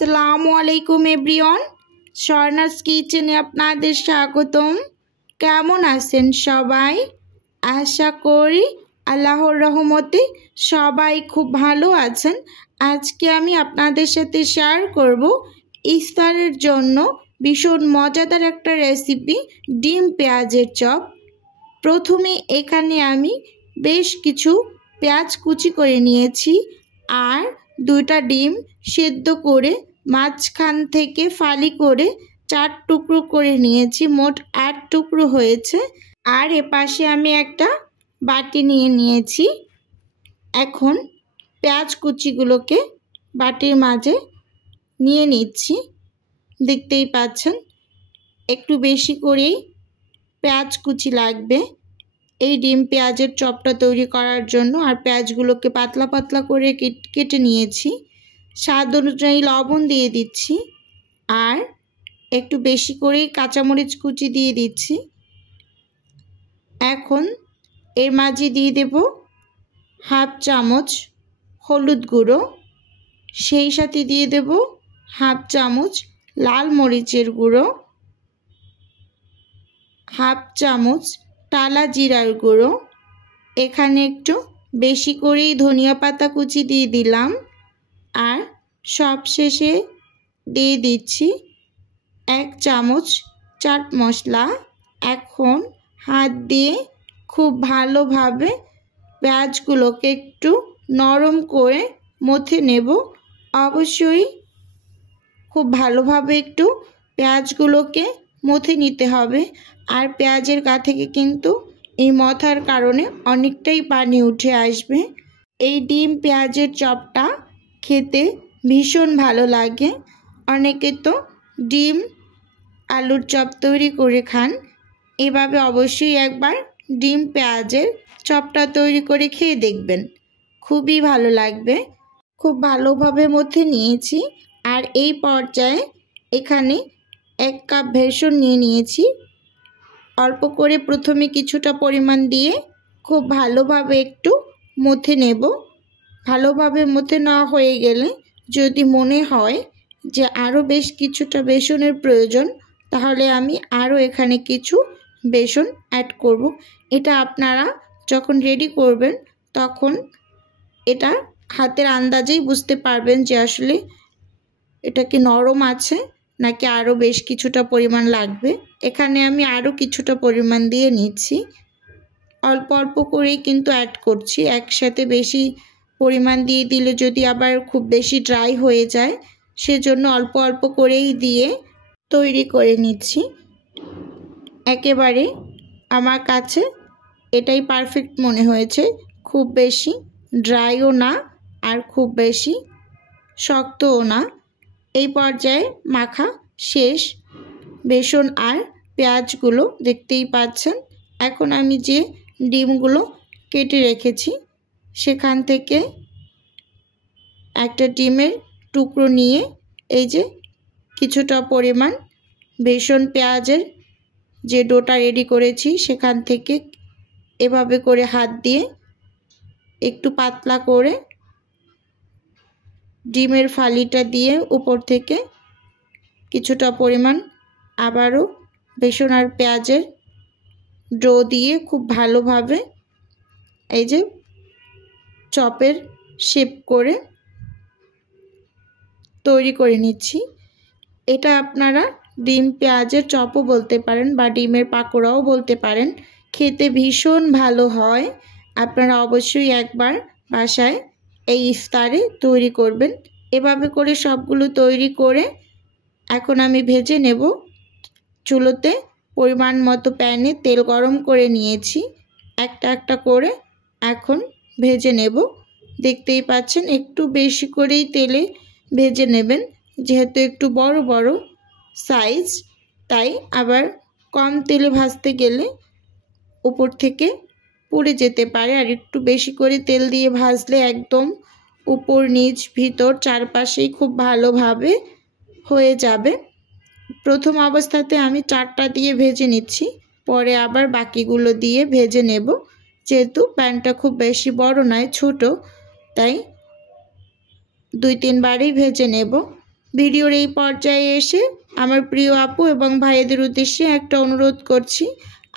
আসসালামু আলাইকুম এভরিওয়ান, স্বর্ণাস কিচেনে আপনাদের স্বাগতম। কেমন আছেন সবাই? আশা করি আল্লাহর রহমতে সবাই খুব ভালো আছেন। আজকে আমি আপনাদের সাথে শেয়ার করব ইফতারের জন্য ভীষণ মজাদার একটা রেসিপি, ডিম পেঁয়াজের চপ। প্রথমে এখানে আমি বেশ কিছু পেঁয়াজ কুচি করে নিয়েছি আর দুইটা ডিম সেদ্ধ করে মাঝখান থেকে ফালি করে 4 টুকরো করে নিয়েছি, মোট 8 টুকরো হয়েছে। আর এপাশে আমি একটা বাটি নিয়ে নিয়েছি। এখন পেঁয়াজ কুচিগুলোকে বাটির মাঝে নিয়ে নিচ্ছি। দেখতেই পাচ্ছেন একটু বেশি করেই পেঁয়াজ কুচি লাগবে এই ডিম পেঁয়াজের চপটা তৈরি করার জন্য। আর পেঁয়াজগুলোকে পাতলা পাতলা করে কেটে নিয়েছি। স্বাদ অনুযায়ী লবণ দিয়ে দিচ্ছি আর একটু বেশি করেই কাঁচামরিচ কুচি দিয়ে দিচ্ছি। এখন এর মাঝে দিয়ে দেব হাফ চামচ হলুদ গুঁড়ো, সেই সাথে দিয়ে দেব হাফ চামচ লাল মরিচের গুঁড়ো, হাফ চামচ টালা জিরার গুঁড়ো, এখানে একটু বেশি করেই ধনিয়া পাতা কুচি দিয়ে দিলাম আর সবশেষে দিয়ে দিচ্ছি 1 চামচ চাট মশলা। এখন হাত দিয়ে খুব ভালোভাবে পেঁয়াজগুলোকে একটু নরম করে মথে নেব। অবশ্যই খুব ভালোভাবে একটু পেঁয়াজগুলোকে মথে নিতে হবে। আর পেঁয়াজের গা থেকে কিন্তু এই মথার কারণে অনেকটাই পানি উঠে আসবে। এই ডিম পেঁয়াজের চপটা খেতে ভীষণ ভালো লাগে। অনেকে তো ডিম আলুর চপ তৈরি করে খান। এভাবে অবশ্যই একবার ডিম পেঁয়াজের চপটা তৈরি করে খেয়ে দেখবেন, খুবই ভালো লাগবে। খুব ভালোভাবে মথে নিয়েছি। আর এই পর্যায়ে এখানে 1 কাপ বেসন নিয়ে নিয়েছি। অল্প করে প্রথমে কিছুটা পরিমাণ দিয়ে খুব ভালোভাবে একটু মথে নেব। ভালোভাবে মথে নেওয়া হয়ে গেলে যদি মনে হয় যে আরও বেশ কিছুটা বেসনের প্রয়োজন, তাহলে আমি আরও এখানে কিছু বেসন অ্যাড করব। এটা আপনারা যখন রেডি করবেন তখন এটা হাতের আন্দাজেই বুঝতে পারবেন যে আসলে এটা কি নরম আছে নাকি আরও বেশ কিছুটা পরিমাণ লাগবে। এখানে আমি আরও কিছুটা পরিমাণ দিয়ে নিচ্ছি। অল্প অল্প করেই কিন্তু অ্যাড করছি, একসাথে বেশি পরিমাণ দিয়ে দিলে যদি আবার খুব বেশি ড্রাই হয়ে যায়, সেজন্য অল্প অল্প করেই দিয়ে তৈরি করে নিচ্ছি। একেবারে আমার কাছে এটাই পারফেক্ট মনে হয়েছে, খুব বেশি ড্রাইও না আর খুব বেশি শক্তও না। এই পর্যায়ে মাখা শেষ। বেসন আর পেঁয়াজগুলো দেখতেই পাচ্ছেন। এখন আমি যে ডিমগুলো কেটে রেখেছি সেখান থেকে একটা ডিমের টুকরো নিয়ে এই যে কিছুটা পরিমাণ বেসন পেঁয়াজের যে ডোটা রেডি করেছি সেখান থেকে এভাবে করে হাত দিয়ে একটু পাতলা করে ডিমের ফালিটা দিয়ে উপর থেকে কিছুটা পরিমাণ আবারও বেসন আর পেঁয়াজের ডো দিয়ে খুব ভালোভাবে এই যে চপের শেপ করে তৈরি করে নিচ্ছি। এটা আপনারা ডিম পেঁয়াজের চপও বলতে পারেন বা ডিমের পাকোড়াও বলতে পারেন, খেতে ভীষণ ভালো হয়। আপনারা অবশ্যই একবার বাসায় এই ইফতারে তৈরি করবেন। এভাবে করে সবগুলো তৈরি করে এখন আমি ভেজে নেব। চুলোতে পরিমাণ মতো প্যানে তেল গরম করে নিয়েছি, একটা একটা করে এখন ভেজে নেব। দেখতেই পাচ্ছেন একটু বেশি করেই তেলে ভেজে নেবেন, যেহেতু একটু বড় বড় সাইজ, তাই আবার কম তেলে ভাজতে গেলে উপর থেকে পুড়ে যেতে পারে। আর একটু বেশি করে তেল দিয়ে ভাজলে একদম উপর নিচ ভিতর চারপাশেই খুব ভালোভাবে হয়ে যাবে। প্রথম অবস্থাতে আমি 4টা দিয়ে ভেজে নিচ্ছি, পরে আবার বাকিগুলো দিয়ে ভেজে নেব। যেহেতু প্যানটা খুব বেশি বড় নয়, ছোট, তাই 2-3 বারই ভেজে নেব। ভিডিওর এই পর্যায়ে এসে আমার প্রিয় আপু এবং ভাইদের উদ্দেশ্যে একটা অনুরোধ করছি,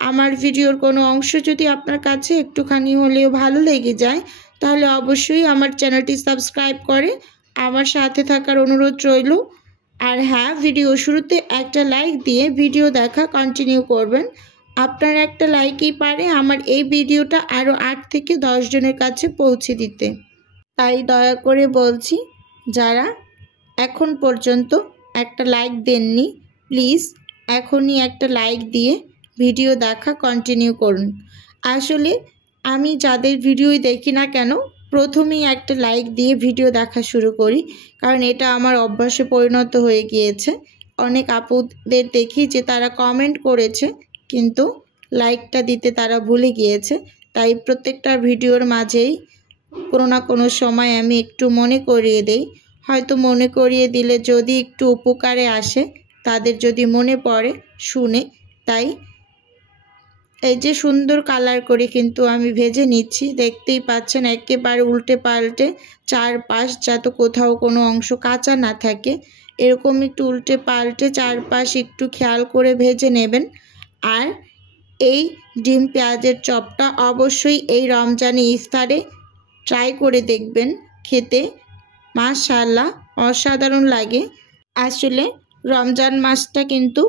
আমার ভিডিওর কোনো অংশ যদি আপনার কাছে একটুখানি হলেও ভালো লেগে যায় তাহলে অবশ্যই আমার চ্যানেলটি সাবস্ক্রাইব করে আমার সাথে থাকার অনুরোধ রইল। আর হ্যাঁ, ভিডিও শুরুতে একটা লাইক দিয়ে ভিডিও দেখা কন্টিনিউ করবেন। আপনার একটা লাইকই পারে আমার এই ভিডিওটা আরও 8 থেকে 10 জনের কাছে পৌঁছে দিতে। তাই দয়া করে বলছি, যারা এখন পর্যন্ত একটা লাইক দেননি প্লিজ এখনই একটা লাইক দিয়ে ভিডিও দেখা কন্টিনিউ করুন। আসলে আমি যাদের ভিডিওই দেখি না কেন প্রথমেই একটা লাইক দিয়ে ভিডিও দেখা শুরু করি, কারণ এটা আমার অভ্যাসে পরিণত হয়ে গিয়েছে। অনেক আপুদের দেখি যে তারা কমেন্ট করেছে কিন্তু লাইকটা দিতে তারা ভুলে গিয়েছে। তাই প্রত্যেকটা ভিডিওর মাঝেই কোনো না কোনো সময় আমি একটু মনে করিয়ে দেই। হয়তো মনে করিয়ে দিলে যদি একটু উপকারে আসে, তাদের যদি মনে পড়ে শুনে। তাই এই যে সুন্দর কালার করে কিন্তু আমি ভেজে নিচ্ছি, দেখতেই পাচ্ছেন একেবারে উল্টে পাল্টে চারপাশ, যাতে কোথাও কোনো অংশ কাঁচা না থাকে এরকম একটু উল্টে পাল্টে চারপাশ একটু খেয়াল করে ভেজে নেবেন। আর এই ডিম পেঁয়াজের চপটা অবশ্যই এই রমজানে ইফতারে ট্রাই করে দেখবেন, খেতে মাশাআল্লাহ অসাধারণ লাগে। আসলে রমজান মাসটা কিন্তু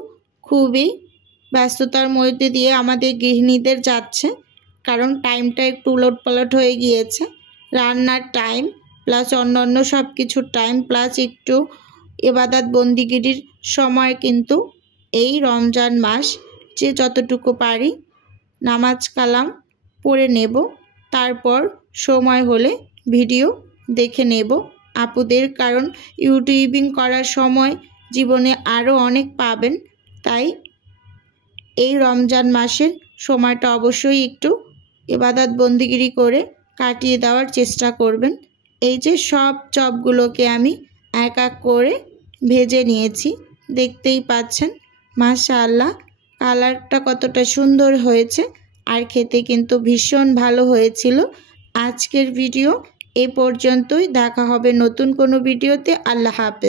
খুবই ব্যস্ততার মধ্যে দিয়ে আমাদের গৃহিণীদের যাচ্ছে, কারণ টাইমটা একটু উলটপালট হয়ে গিয়েছে। রান্নার টাইম প্লাস অন্যান্য সব কিছুর টাইম প্লাস একটু ইবাদত বন্দিগিরির সময় কিন্তু এই রমজান মাস যে যতটুকু পারি নামাজ কালাম পড়ে নেব, তারপর সময় হলে ভিডিও দেখে নেব আপুদের, কারণ ইউটিউবিং করার সময় জীবনে আরও অনেক পাবেন। তাই এই রমজান মাসের সময়টা অবশ্যই একটু ইবাদত বন্দিগিরি করে কাটিয়ে দেওয়ার চেষ্টা করবেন। এই যে সব চপগুলোকে আমি এক এক করে ভেজে নিয়েছি, দেখতেই পাচ্ছেন মাশাআল্লাহ কালারটা কতটা সুন্দর হয়েছে, আর খেতে কিন্তু ভীষণ ভালো হয়েছিল। আজকের ভিডিও এ পর্যন্তই, দেখা হবে নতুন কোনো ভিডিওতে। আল্লাহ হাফেজ।